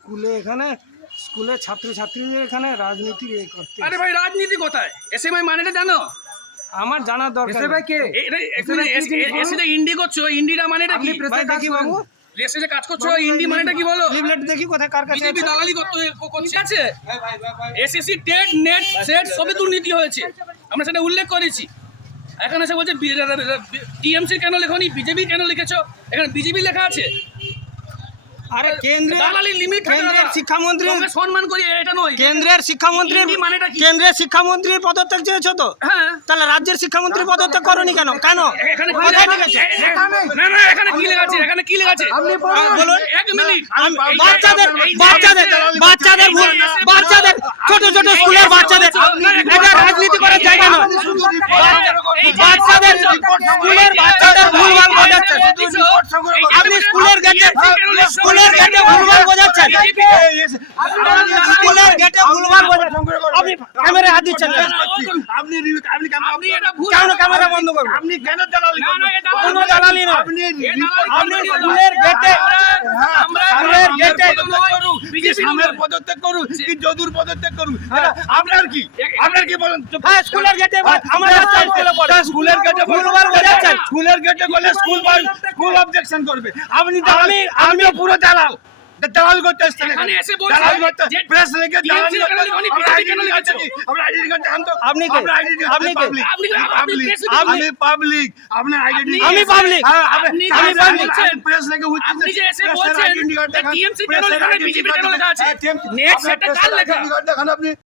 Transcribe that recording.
স্কুলে এখানে স্কুলে ছাত্রছাত্রীদের এখানে রাজনীতির এ করতে আরে ভাই রাজনীতি কোথায়? এসএমআই মানেটা জানো? আমার জানার দরকার এসএমআই কে? এসএটা ইন্ডি করছো, ইন্ডিটা মানেটা কি? ভাই দেখি বাবু এসে যে কাজ করছো ইন্ডি মানেটা কি বলো? লিফলেট দেখি কোথায় কার কাছে বিজেপি আছে। দালালি করছে আছে। এসএসসি টেট নেট সেট সবই দুর্নীতি হয়েছে, আমরা সেটা উল্লেখ করেছি। এখানে এসে বলছে টিএমসি কেন লেখনি, বিজেপি কেন লিখেছো? এখানে বিজেপি লেখা আছে। আরে কেন্দ্রের দালালি লিমিট কেন্দ্রের শিক্ষামন্ত্রী সম্মান করি এটা নয়। কেন্দ্রের শিক্ষামন্ত্রী ইন্ডি মানেটা কি? কেন্দ্রের শিক্ষামন্ত্রী পদত্যাগ চেয়েছো তো, হ্যাঁ তাহলে রাজ্যের শিক্ষামন্ত্রী পদত্যাগ করনি কেন? কেন এখানে কি কোথায় লেখা লিখেছে? আছে? না না এখানে কি লেখা আছে? এখানে কি লেখা আছে? বলুন। এক মিনিট। বাচ্চাদের বাচ্চাদের ভুল, বাচ্চাদের ছোট ছোট স্কুলের বাচ্চাদের এটা রাজনীতি করার জায়গা নয়। বাচ্চাদের স্কুলের বাচ্চাদের ভুলভাল বোঝাচ্ছেন। আপনি স্কুলের গেটে ভুলভাল বোঝাচ্ছেন। স্কুলের গেটে ভুলভাল বোঝাচ্ছেন। আপনি ক্যামেরা হাত দিচ্ছেন না। আপনি এটা ভুল। কেন ক্যামেরা বন্ধ করবেন? আপনি কেন দালালি না, না, করবেন? এটা কোনো দালালি নয়। আপনি আপনি স্কুলের গেটে স্কুলের গেটে আমরা পদত্যাগ করুন কি যদুর পদত্যাগ করুন, আপনার কি? আপনার কি বলেন? হ্যাঁ স্কুলের গেটে আমার বাচ্চা স্কুলে পড়ে। স্কুলের গেটে ভুলভাল বোঝাচ্ছেন। স্কুলের গেটে বলে স্কুল অবজেকশন করবে। আপনি আমি পুরো দালাল দালাল করতে এসছেন এখানে এসে বলছেন দালাল করতে যে প্রেস লেগে দালাল TMC করতে কেন লিখনি, আমরা BJP আইডি কেন কার্ড লিখেছো? আমরা আইডি কার্ড দেখান তো। আপনি কে? আমরা আইডি কার্ড আপনি কে? পাবলিক আপনি আমি পাবলিক আপনার আইডি আমি পাবলিক। আপনি আমি যে পাবলিক। বলছেন, প্রেস লেগে আপনি যে এসে বলছেন TMC কেন লেখা, BJP কেন লেখা আছে? নেট সেটটা কার লেখা? দেখান আপনি।